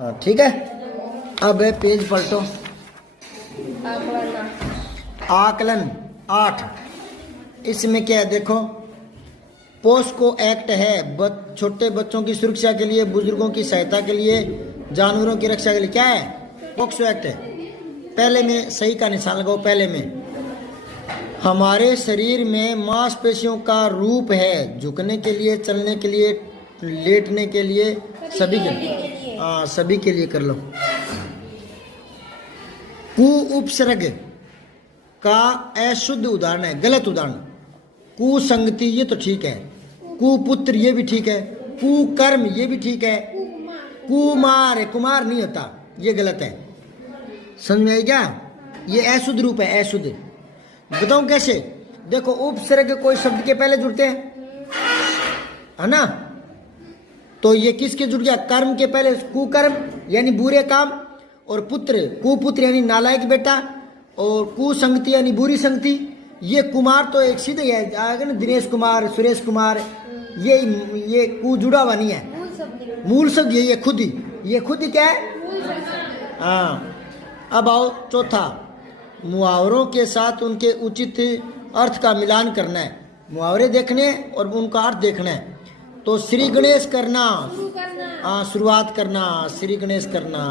ठीक है। अब पेज पलटो। आकलन 8। इसमें क्या है देखो, पोस्को एक्ट है, छोटे बच्चों की सुरक्षा के लिए, बुजुर्गों की सहायता के लिए, जानवरों की रक्षा के लिए। क्या है? पोक्सो एक्ट है। पहले में सही का निशान लगाओ। पहले में हमारे शरीर में मांसपेशियों का रूप है, झुकने के लिए, चलने के लिए, लेटने के लिए, सभी के लिए। हाँ, सभी के लिए कर लो। कु उपसर्ग का अशुद्ध उदाहरण है, गलत उदाहरण। कुसंगति ये तो ठीक है, कुपुत्र ये भी ठीक है, कुकर्म ये भी ठीक है, कुमार, कुमार नहीं होता, ये गलत है। समझ में आई क्या? ये अशुद्ध रूप है, अशुद्ध। बताऊं कैसे? देखो, उपसर्ग कोई शब्द के पहले जुड़ते हैं, है ना? तो ये किसके जुड़ गया? कर्म के पहले। कुकर्म यानी बुरे काम, और पुत्र, कुपुत्र यानी नालायक बेटा, और कुसंगति यानी बुरी संगति। ये कुमार तो एक सीधे ही है, आगे ना, दिनेश कुमार, सुरेश कुमार, ये कु जुड़ा हुआ नहीं है, मूल शब्द ये खुद ही, ये खुद ही क्या है? हाँ। अब आओ चौथा, मुहावरों के साथ उनके उचित अर्थ का मिलान करना है। मुहावरे देखने और उनका अर्थ देखना है। तो श्री गणेश करना, हाँ, शुरुआत करना, श्री गणेश करना।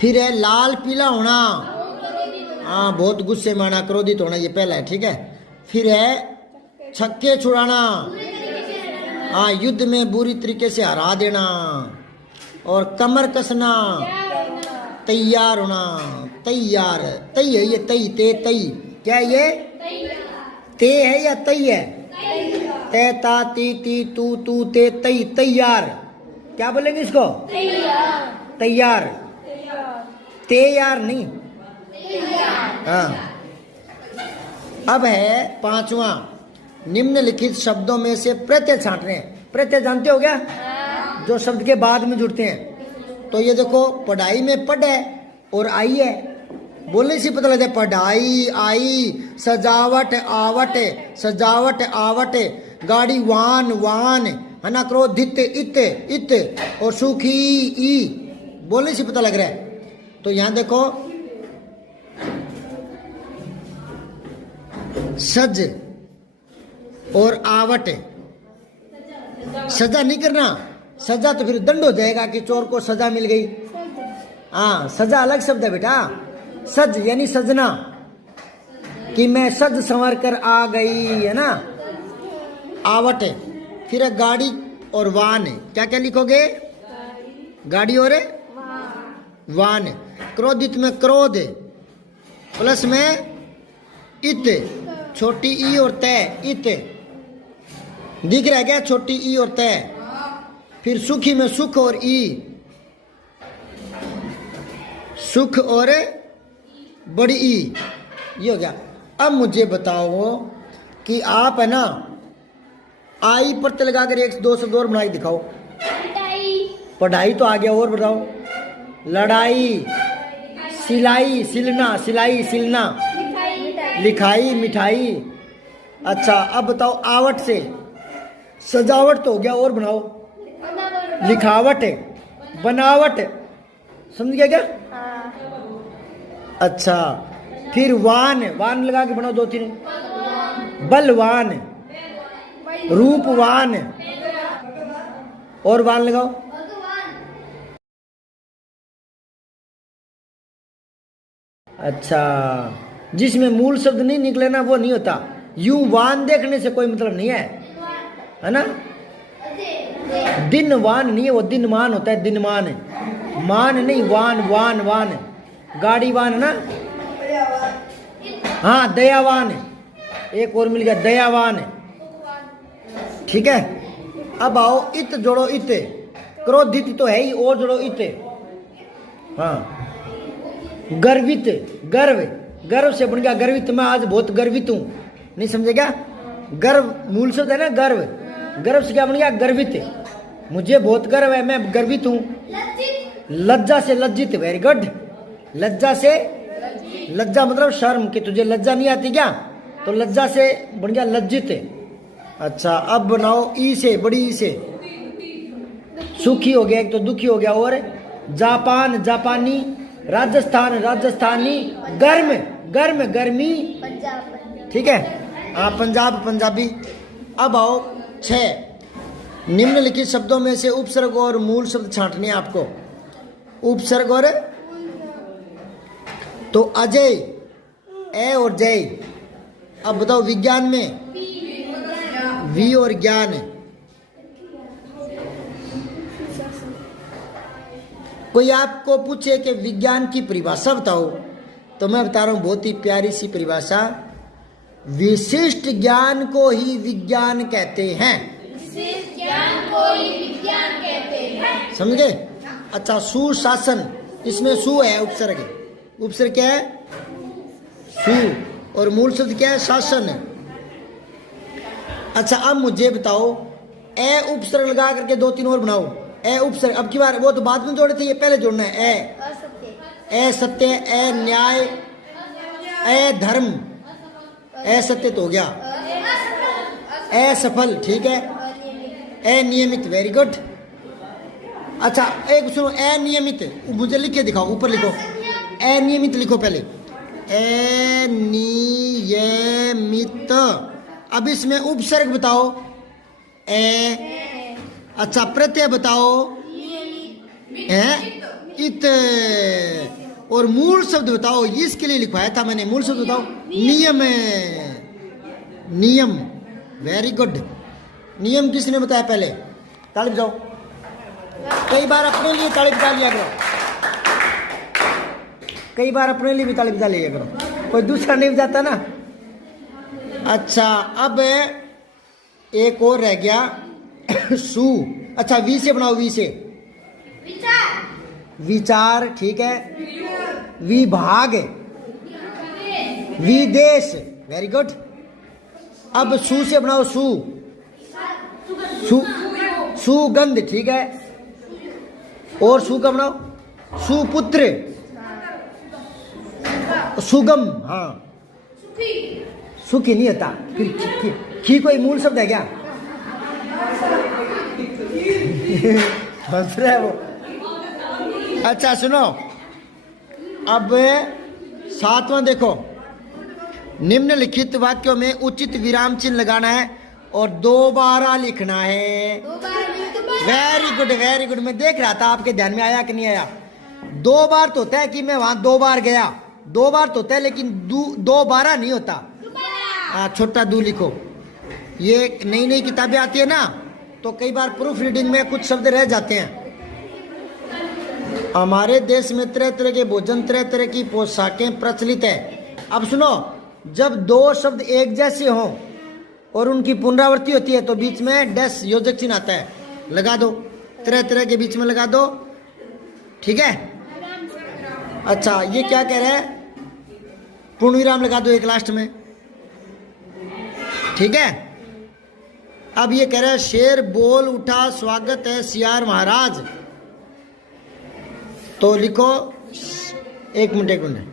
फिर है लाल पीला होना, हाँ, बहुत गुस्से में आना, क्रोधित होना, ये पहला है, ठीक है। फिर है छक्के छुड़ाना, हाँ, युद्ध में बुरी तरीके से हरा देना। और कमर कसना, तैयार होना, तैयार, तई है ये, तई, ते, तई, क्या है ये? ते है या तई है? ते, ता, ती, ती, तू, तू, ते, तई, तैयार। क्या बोलेंगे इसको? तैयार। ते यार नहीं। हाँ। अब है पांचवा, निम्नलिखित शब्दों में से प्रत्यय छांटने। प्रत्यय जानते हो क्या? जो शब्द के बाद में जुड़ते हैं। तो ये देखो, पढ़ाई में पढ़ है और आई है, बोलने से पता लगता है। पढ़ाई, आई, सजावट, आवट, सजावट, आवट, गाड़ी, वाहन, वाहन, है ना, क्रोधित, इत, इत, और सुखी, ई, बोलने से पता लग रहा है। तो यहां देखो, सज और आवट, सजा नहीं करना। सजा तो फिर दंड हो जाएगा कि चोर को सजा मिल गई। हाँ, सजा अलग शब्द है बेटा। सज यानी सजना, कि मैं सज संवर कर आ गई, है ना। आवट, फिर है गाड़ी और वाहन। क्या क्या लिखोगे? गाड़ी और वाहन। क्रोधित में क्रोध, प्लस में इत, छोटी ई और तय, इत दिख रहा है क्या? छोटी ई और तय। फिर सुखी में सुख और ई, सुख और बड़ी ई, ये हो गया। अब मुझे बताओ कि आप, है ना, आई पर ते लगाकर एक दो शब्द और बनाई दिखाओ। पढ़ाई तो आ गया, और बताओ। लड़ाई, सिलाई, सिलना, सिलाई, सिलना, लिखाई, मिठाई। अच्छा, अब बताओ, आवट से सजावट तो हो गया, और बनाओ। लिखावट, बनावट, समझ गया क्या? अच्छा, फिर वान, वान लगा के बनाओ 2-3। बलवान, रूपवान, और वान लगाओ। अच्छा, जिसमें मूल शब्द नहीं निकले ना, वो नहीं होता। यूं वान देखने से कोई मतलब नहीं है ना। दिनवान नहीं है, वो दिनमान होता है, दिनमान। मान नहीं, वान, वान, वान। गाड़ी वान ना, हाँ, दयावान। एक और मिल गया, दयावान, ठीक है। अब आओ, इत जोड़ो, इत, क्रोधित तो है ही, और जोड़ो इत। हाँ, गर्वित, गर्व, गर्व से बन गया गर्वित। मैं आज बहुत गर्वित हूं, नहीं समझे क्या? गर्व मूल शब्द है ना, गर्व। गर्व से क्या बन गया? गर्वित। मुझे बहुत गर्व है, मैं गर्वित हूं। लज्जा से लज्जित, वेरी गुड। लज्जा से, लज्जा मतलब शर्म, कि तुझे लज्जा नहीं आती क्या? तो लज्जा से बन गया लज्जित। अच्छा, अब बनाओ ई से, बड़ी ई से, सुखी हो गया, एक तो दुखी हो गया। और जापान जापानी, राजस्थान राजस्थानी, गर्म गर्म गर्मी, ठीक है। हाँ पंजाब पंजाबी। अब आओ 6, निम्नलिखित शब्दों में से उपसर्ग और मूल शब्द छांटने हैं आपको। उपसर्ग और तो अजय, ए और जय। अब बताओ विज्ञान में वी और ज्ञान। कोई आपको पूछे कि विज्ञान की परिभाषा बताओ, तो मैं बता रहा हूं बहुत ही प्यारी सी परिभाषा, विशिष्ट ज्ञान को ही विज्ञान कहते हैं। विशिष्ट ज्ञान को ही विज्ञान कहते हैं, समझ गए। अच्छा सुशासन, इसमें सु है उपसर्ग, उपसर्ग क्या है सु, और मूल शब्द क्या है शासन। अच्छा अब मुझे बताओ ए उपसर्ग लगा करके 2-3 और बनाओ। ए उपसर्ग, अब की बार वो तो बाद में जोड़े थे, ये पहले जोड़ना है। ए सत्य, ए न्याय, ए धर्म, ए सत्य तो हो गया, ए सफल, ठीक है, ए नियमित, वेरी गुड। अच्छा एक सुनो, ए नियमित मुझे लिख के दिखाओ, ऊपर लिखो, ए नियमित लिखो पहले, ए नियमित। अब इसमें उपसर्ग बताओ ए, अच्छा प्रत्यय बताओ इत, और मूल शब्द बताओ, इसके लिए लिखवाया था मैंने, मूल शब्द बताओ नियम, नियम, वेरी गुड। नियम किसने बताया पहले, ताली बजाओ। कई बार अपने लिए ताली बजा लिया करो, कई बार अपने लिए भी ताली बजा लिया करो, कोई दूसरा नहीं बजाता ना। अच्छा अब एक और रह गया सु। अच्छा वी से बनाओ, वी से विचार, ठीक है, विभाग, विदेश, वेरी गुड। अब सु से बनाओ सु, सुगंध, ठीक है, और सु का बनाओ सुपुत्र, सुगम, हाँ सुखी नहीं होता, खी कोई मूल शब्द है क्या हंस रहा है वो। अच्छा सुनो, अब 7वां देखो, निम्नलिखित वाक्यों में उचित विराम चिन्ह लगाना है और दोबारा लिखना है। वेरी गुड वेरी गुड, मैं देख रहा था आपके ध्यान में आया कि नहीं आया। 2 बार तो होता है कि मैं वहां 2 बार गया, 2 बार तो होता है, लेकिन 2 नहीं होता। छोटा दू लिखो। ये नई नई किताबें आती है ना, तो कई बार प्रूफ रीडिंग में कुछ शब्द रह जाते हैं। हमारे देश में तरह तरह के भोजन, तरह तरह की पोशाकें प्रचलित है। अब सुनो, जब 2 शब्द एक जैसे हों और उनकी पुनरावृत्ति होती है तो बीच में डैश योजक चिन्ह आता है, लगा दो, तरह तरह के बीच में लगा दो, ठीक है। अच्छा ये क्या कह रहा है, पूर्ण विराम लगा दो एक लास्ट में, ठीक है। अब ये कह रहा है शेर बोल उठा स्वागत है सियार महाराज, तो लिखो, एक मिनट।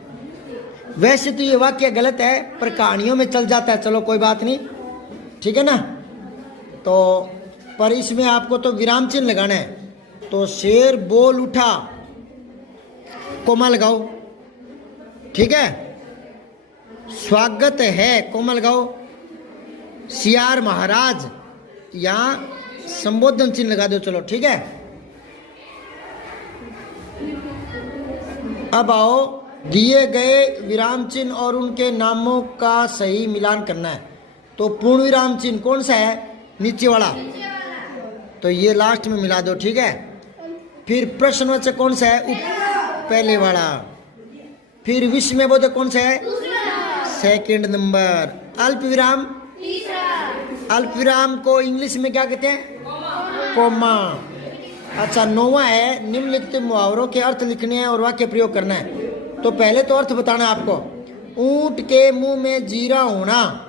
वैसे तो ये वाक्य गलत है पर कहानियों में चल जाता है, चलो कोई बात नहीं, ठीक है ना। तो पर इसमें आपको तो विराम चिन्ह लगाना है, तो शेर बोल उठा, कोमा लगाओ, ठीक है। स्वागत है, कोमा लगाओ। सियार महाराज, यहां संबोधन चिन्ह लगा दो, चलो ठीक है। अब आओ, दिए गए विराम चिन्ह और उनके नामों का सही मिलान करना है। तो पूर्ण विराम चिन्ह कौन सा है, नीचे वाला, तो ये लास्ट में मिला दो, ठीक है। फिर प्रश्नवाचक कौन सा है, पहले वाला। फिर विस्मयबोधक कौन सा है, सेकंड नंबर। अल्प विराम, अल्प विराम को इंग्लिश में क्या कहते हैं, कोमा। अच्छा 9वां है, निम्नलिखित मुहावरों के अर्थ लिखने हैं और वाक्य प्रयोग करना है। तो पहले तो अर्थ बताना है आपको। ऊंट के मुंह में जीरा होना,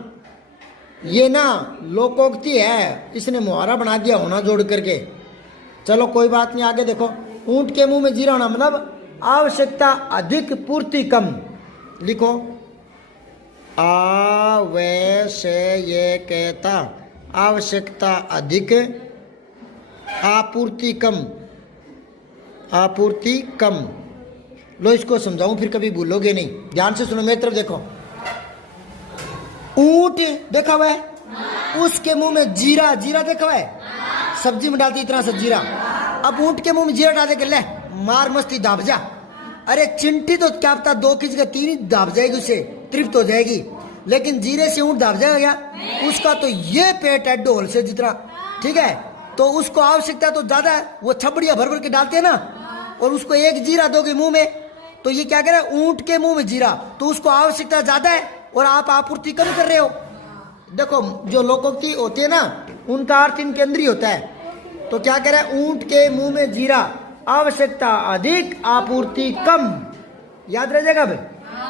ये ना लोकोक्ति है, इसने मुहावरा बना दिया होना जोड़ करके। चलो कोई बात नहीं, आगे देखो। ऊंट के मुंह में जीरा होना मतलब आवश्यकता अधिक पूर्ति कम, लिखो। आवश्यकता, आवश्यकता अधिक, आपूर्ति कम। आपूर्ति कम। लो इसको समझाऊं फिर कभी भूलोगे नहीं, ध्यान से सुनो, मेरी तरफ देखो। ऊंट देखा हुआ है, उसके मुंह में जीरा, जीरा देखा हुआ है, सब्जी में डालती इतना सा जीरा। अब ऊंट के मुंह में जीरा डाल के ले मार मस्ती दाब जा। अरे चिंटी तो क्या पता 2 की जगह 3 ही दाब जाएगी, उसे तृप्त हो जाएगी, लेकिन जीरे से ऊंट दाब जाएगा क्या? उसका तो ये पेट है ढोल से जितना, ठीक है, तो उसको आवश्यकता तो ज्यादा है, वो छबड़िया भर भर के डालते हैं ना, और उसको एक जीरा दोगे मुंह में तो ये क्या करे, ऊंट के मुंह में जीरा, तो उसको आवश्यकता ज्यादा है और आप आपूर्ति कम कर रहे हो। देखो जो लोकोक्ति होती है ना, उनका अर्थ इनके अंदर ही होता है। तो क्या करे, ऊंट के मुंह में जीरा, आवश्यकता अधिक, आपूर्ति कम। याद रह जाएगा भाई।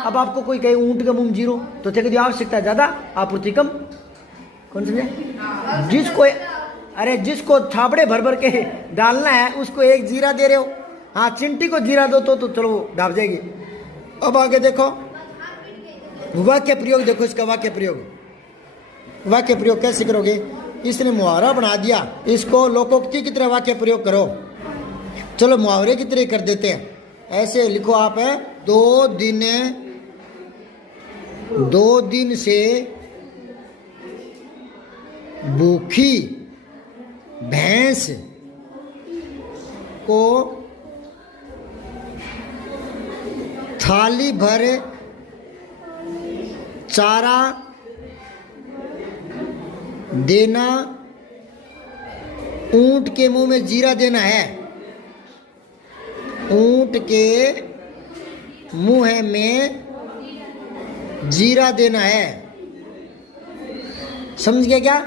अब आपको कोई कहे ऊंट के मुंह में जीरो, तो देखिए आवश्यकता ज्यादा, आपूर्ति कम। कौन समझे? जिसको, अरे जिसको थापड़े भर भर के डालना है उसको एक जीरा दे रहे हो। हाँ, चिंटी को जीरा दो तो चलो ढाप जाएगी। अब आगे देखो वाक्य प्रयोग, देखो इसका वाक्य प्रयोग। वाक्य प्रयोग कैसे करोगे? इसने मुहावरा बना दिया, इसको लोकोक्ति की तरह वाक्य प्रयोग करो। चलो मुहावरे की तरह कर देते हैं। ऐसे लिखो आप, है 2 दिन से भूखी भैंस को थाली भर चारा देना, ऊंट के मुंह में जीरा देना है। ऊंट के मुंह में जीरा देना है। समझ गया क्या?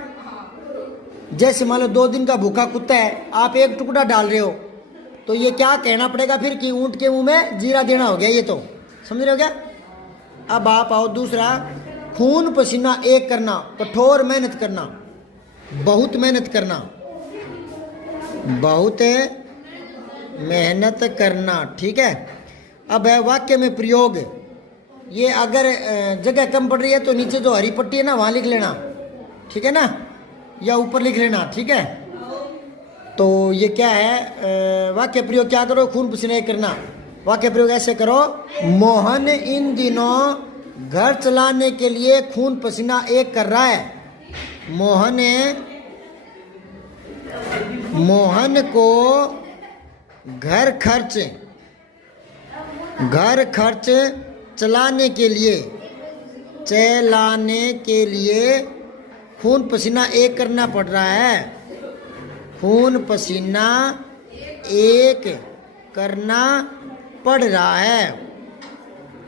जैसे मान लो 2 दिन का भूखा कुत्ता है, आप एक टुकड़ा डाल रहे हो, तो ये क्या कहना पड़ेगा फिर कि ऊंट के मुंह में जीरा देना हो गया। ये तो समझ रहे हो क्या? अब आप आओ दूसरा, खून पसीना एक करना, कठोर मेहनत करना, बहुत मेहनत करना, बहुत मेहनत करना, ठीक है। अब है वाक्य में प्रयोग। ये अगर जगह कम पड़ रही है तो नीचे जो हरी पट्टी है ना वहां लिख लेना, ठीक है ना, या ऊपर लिख लेना, ठीक है। तो ये क्या है, वाक्य प्रयोग क्या करो, खून पसीना एक करना। वाक्य प्रयोग ऐसे करो, मोहन इन दिनों घर चलाने के लिए खून पसीना एक कर रहा है। मोहन को घर खर्च चलाने के लिए खून पसीना एक करना पड़ रहा है। खून पसीना एक करना पड़ रहा है,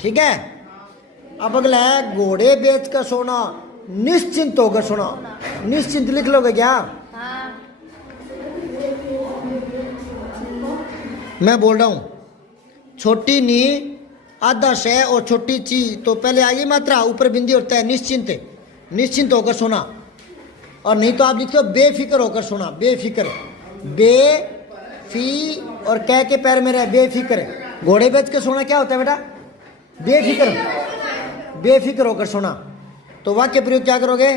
ठीक है। अब अगला है, घोड़े बेच कर सोना, निश्चिंत होकर सोना। निश्चिंत लिख लोगे क्या? मैं बोल रहा हूं, छोटी नी आधा शय और छोटी ची, तो पहले आगे मात्रा ऊपर बिंदी होता है निश्चिंत, निश्चिंत होकर सोना। और नहीं तो आप लिखते हो बेफिक्र होकर सोना। बेफिक्र, बेफी और कह के पैर में रहे, बेफिक्र। घोड़े बेच के सोना क्या होता है बेटा? बेफिक्र, बेफिक्र होकर सोना। तो वाक्य प्रयोग क्या करोगे?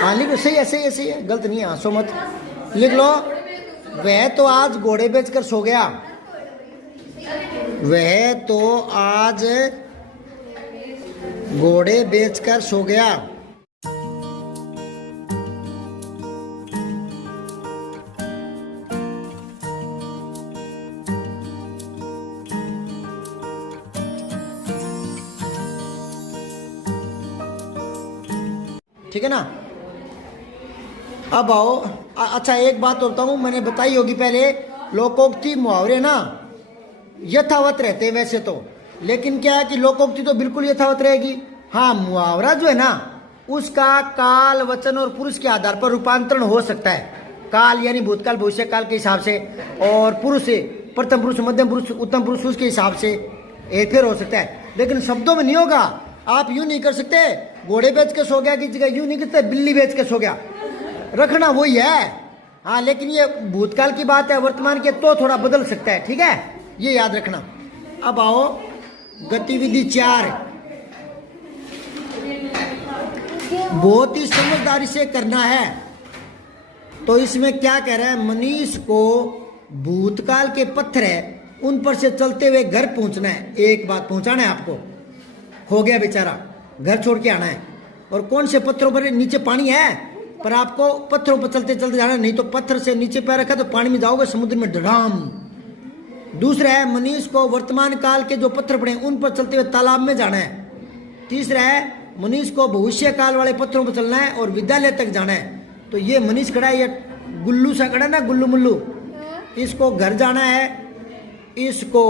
हाँ लिखो, सही है, सही है, सही है, गलत नहीं है, हंसो मत, लिख लो। वह तो आज घोड़े बेचकर सो गया। वह तो आज घोड़े बेचकर सो गया। ठीक है ना? अब आओ, अच्छा एक बात होता हूँ, मैंने बताई होगी पहले, लोकोक्ति मुहावरे ना यथावत रहते हैं वैसे तो, लेकिन क्या है कि लोकोक्ति तो बिल्कुल यथावत रहेगी। हाँ, मुहावरा जो है ना उसका काल, वचन और पुरुष के आधार पर रूपांतरण हो सकता है। काल यानी भूतकाल भविष्य काल के हिसाब से, और पुरुष से प्रथम पुरुष, मध्यम पुरुष, उत्तम पुरुष, उसके हिसाब से हेरफेर हो सकता है, लेकिन शब्दों में नहीं होगा। आप यूं नहीं कर सकते, घोड़े बेच के सो गया की जगह यूं नहीं करते बिल्ली बेच के सो गया, रखना वही है। हाँ, लेकिन ये भूतकाल की बात है, वर्तमान की तो थोड़ा बदल सकता है, ठीक है, ये याद रखना। अब आओ गतिविधि 4, बहुत ही समझदारी से करना है। तो इसमें क्या कह रहा है, मनीष को भूतकाल के पत्थर है उन पर से चलते हुए घर पहुंचना है। एक बात पहुंचाना है आपको, हो गया बेचारा, घर छोड़ के आना है। और कौन से पत्थरों पर, नीचे पानी है पर आपको पत्थरों पर चलते चलते जाना है, नहीं तो पत्थर से नीचे पैर रखा तो पानी में जाओगे, समुद्र में डराम। दूसरा है मनीष को वर्तमान काल के जो पत्थर पड़े उन पर चलते हुए तालाब में जाना है। तीसरा है मनीष को भविष्य काल वाले पत्थरों पर चलना है और विद्यालय तक जाना है। तो ये मनीष खड़ा है, ये गुल्लू सा खड़ा ना, गुल्लू मुल्लू, इसको घर जाना है, इसको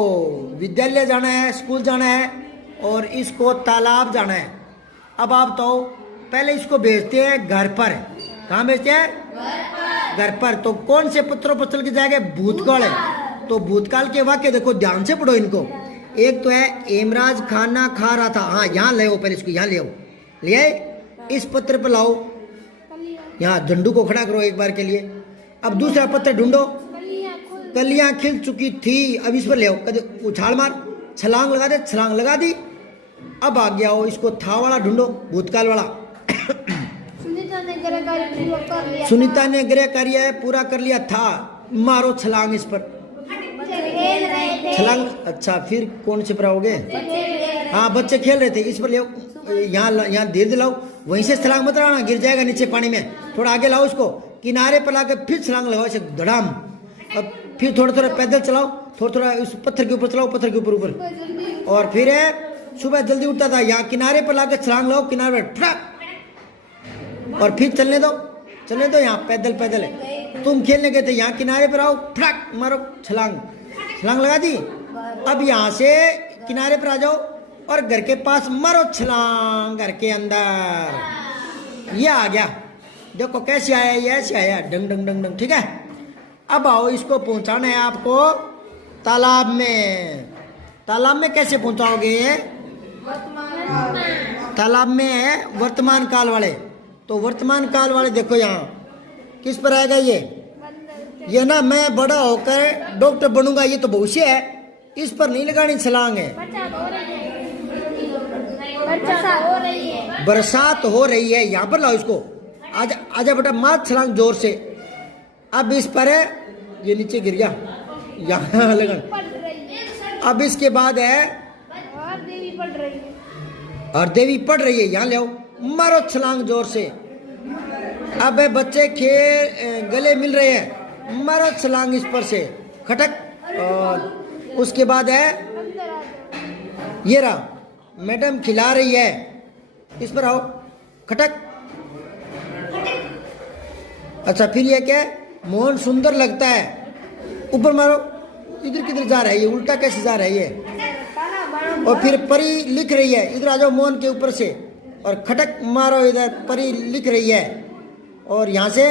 विद्यालय जाना है, स्कूल जाना है, और इसको तालाब जाना है। अब आप तो पहले इसको भेजते हैं घर पर। कहाँ भेजते हैं? घर पर। तो कौन से पत्थरों पर चल के जाएंगे? भूतकाल है। तो भूतकाल के वाक्य देखो, ध्यान से पढ़ो इनको। एक तो है हेमराज खाना खा रहा था, हाँ यहाँ ले आओ, पहले इसको यहाँ ले आओ, ले आए, इस पत्र पर लाओ, यहाँ झंडू को खड़ा करो एक बार के लिए। अब दूसरा पत्र ढूंढो, कलियां खिल चुकी थी, अब इस पर ले आओ, कदे उछाल मार, छलांग लगा दे, छलांग लगा दी। अब आ गया हो, इसको था वाला ढूंढो, भूतकाल वाला। सुनीता ने गृह कार्य पूरा कर लिया था, मारो छलांग इस पर, छलांग। अच्छा फिर कौन से पर आओगे? हाँ बच्चे खेल रहे थे, इस पर ले आओ, यहाँ धीरे धीरे लाओ, वहीं से छलांग मत लगाना, गिर जाएगा नीचे पानी में। थोड़ा आगे लाओ इसको, किनारे पर लाकर फिर छलांग लगाओ ऐसे धड़ाम। अब फिर थोड़ा थोड़ा पैदल चलाओ, थोड़ा थोड़ा उस पत्थर के ऊपर चलाओ, पत्थर के ऊपर ऊपर। और फिर सुबह जल्दी उठता था, यहाँ किनारे पर लाकर छलांग लगाओ, किनारे पर फटाक, और फिर चलने दो, यहाँ पैदल पैदल है। तुम खेलने गए थे, यहाँ किनारे पर आओ, फटाक मारो छलांग, छलांग लगा दी। अब यहाँ से किनारे पर आ जाओ और घर के पास मारो छलांग, घर के अंदर। ये आ गया, देखो कैसे आया, ये ऐसे आया, डंग डंग डंग डंग, ठीक है। अब आओ, इसको पहुंचाना है आपको तालाब में। तालाब में कैसे पहुंचाओगे? तालाब में है वर्तमान काल वाले। तो वर्तमान काल वाले देखो यहाँ किस पर आएगा ये ना, मैं बड़ा होकर डॉक्टर बनूंगा, ये तो भविष्य है, इस पर नहीं लगानी छलांग है। बरसात हो रही है, यहाँ पर लाओ इसको, आजा आजा बेटा, मार छलांग जोर से। अब इस पर है, ये नीचे गिर गया, यहाँ लगा। अब इसके बाद है और देवी पढ़ रही है, यहाँ ले आओ, मारो छलांग जोर से। अब बच्चे खेल गले मिल रहे हैं, मारो छलांग इस पर से, खटक। और उसके बाद है ये रहा, मैडम खिला रही है, इस पर आओ, खटक। अच्छा फिर ये क्या है, मोहन सुंदर लगता है, ऊपर मारो। इधर किधर जा रहा है ये, उल्टा कैसे जा रहा है ये? और फिर परी लिख रही है, इधर आ जाओ मोहन के ऊपर से, और खटक मारो, इधर परी लिख रही है। और यहाँ से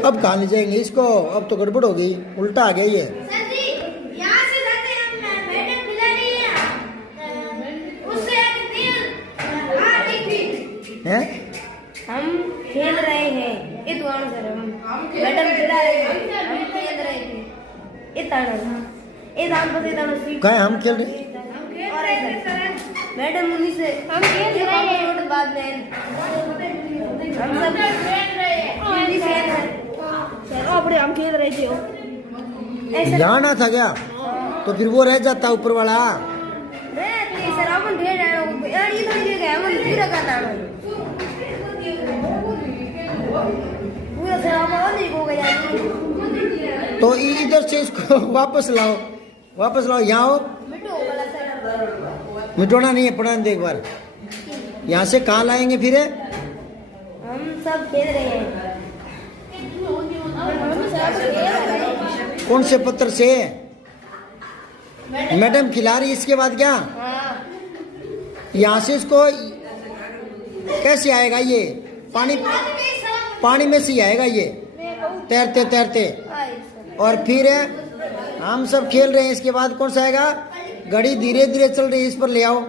अब कहाँ ले जाएंगे इसको? अब तो गड़बड़ हो गई, उल्टा आ गया ये। हैं? हम खेल रहे हैं, ये दुआन सर, हम मैडम खिला रहे हैं, हम खेल रहे थे, ये ताना, ये दाम पर ये ताना सीट। कहाँ हम खेल रहे? और ऐसा मैडम उन्हीं से हम खेल रहे हैं, बाद में हम सब खेल रहे हैं, सर अपने हम खेल रहे थे। जाना था क्या? तो फिर वो रह जाता ऊपर वाला। रहते सर, अपन ढेर रहे, यार ये थोड़ी जगह है, हम पूरा करना है पूरा सर, आप नहीं हो गया। तो इधर से इसको वापस लाओ, वापस लाओ, यहाँ आओ। मिटोना नहीं है, पढ़ाने दे एक बार। यहाँ से कहाँ लाएंगे फिर? हम सब खेल रहे हैं। कौन से पत्र से? मैडम खिला रही, इसके बाद क्या? यहाँ से इसको कैसे आएगा ये? पानी में से ही आएगा ये, तैरते तैरते। और फिर हम सब खेल रहे हैं, इसके बाद कौन सा आएगा? घड़ी धीरे धीरे चल रही है, इस पर ले आओ,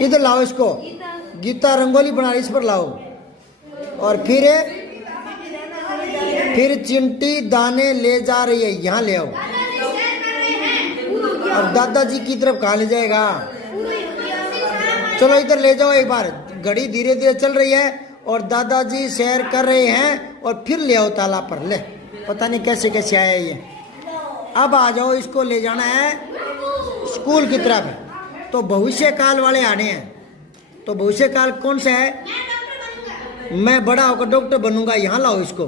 इधर लाओ इसको। गीता रंगोली बना रही, इस पर लाओ। और फिर चिंटी दाने ले जा रही है, यहाँ ले आओ। अब दादाजी की तरफ कहाँ ले जाएगा? चलो इधर ले जाओ एक बार। घड़ी धीरे धीरे चल रही है और दादाजी सैर कर रहे हैं और फिर ले आओ तालाब पर। ले, पता नहीं कैसे कैसे आया ये। अब आ जाओ, इसको ले जाना है स्कूल की तरफ। तो भविष्य काल वाले आने हैं। तो भविष्य काल कौन सा है? मैं बड़ा होकर डॉक्टर बनूंगा। यहाँ लाओ इसको।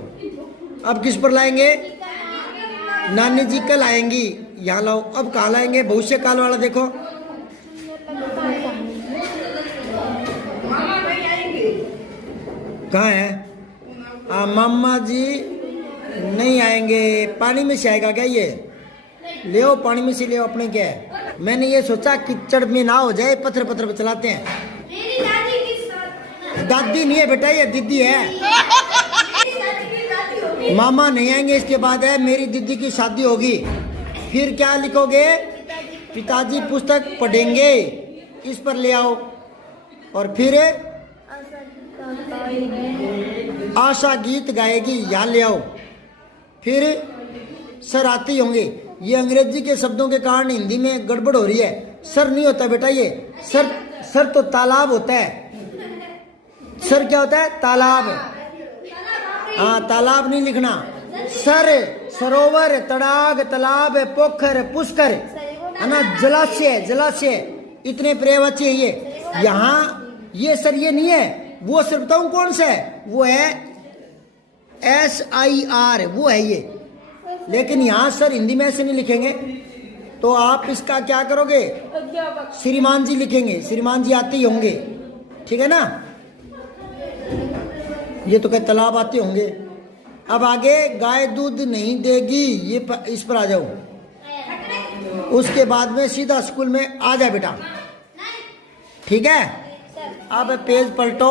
अब किस पर लाएंगे? नानी जी कल आएंगी। यहाँ लाओ। अब कहाँ लाएंगे? भविष्य काल वाला देखो। कहाँ है? मामा जी नहीं आएंगे। पानी में से आएगा क्या ये? ले आओ, पानी में से ले आओ। अपने क्या है? मैंने ये सोचा कीचड़ में ना हो जाए, पत्थर पत्थर पे चलाते हैं। दादी नहीं है बेटा, ये दीदी है। मामा नहीं आएंगे, इसके बाद है मेरी दीदी की शादी होगी। फिर क्या लिखोगे? पिताजी पुस्तक पढ़ेंगे। इस पर ले आओ। और फिर आशा गीत गाएगी। यहाँ ले आओ। फिर सर आते ही होंगे। ये अंग्रेजी के शब्दों के कारण हिंदी में गड़बड़ हो रही है। सर नहीं होता बेटा ये। सर तो तालाब होता है। सर क्या होता है? तालाब। हाँ, तालाब नहीं लिखना। सर सरोवर, तड़ाग, तालाब, पोखर, पुष्कर, है ना, जलाशय, जलाशय, इतने पर्यायवाची है ये। यहाँ ये सर ये नहीं है। वो सर बताऊं कौन सा है? वो है SIR, वो है ये। लेकिन यहाँ सर हिंदी में ऐसे नहीं लिखेंगे। तो आप इसका क्या करोगे? श्रीमान जी लिखेंगे। श्रीमान जी आते ही होंगे, ठीक है ना। ये तो क्या तालाब आते होंगे। अब आगे गाय दूध नहीं देगी, ये इस पर आ जाओ। उसके बाद में सीधा स्कूल में आ जा बेटा, ठीक है। अब पेज पलटो।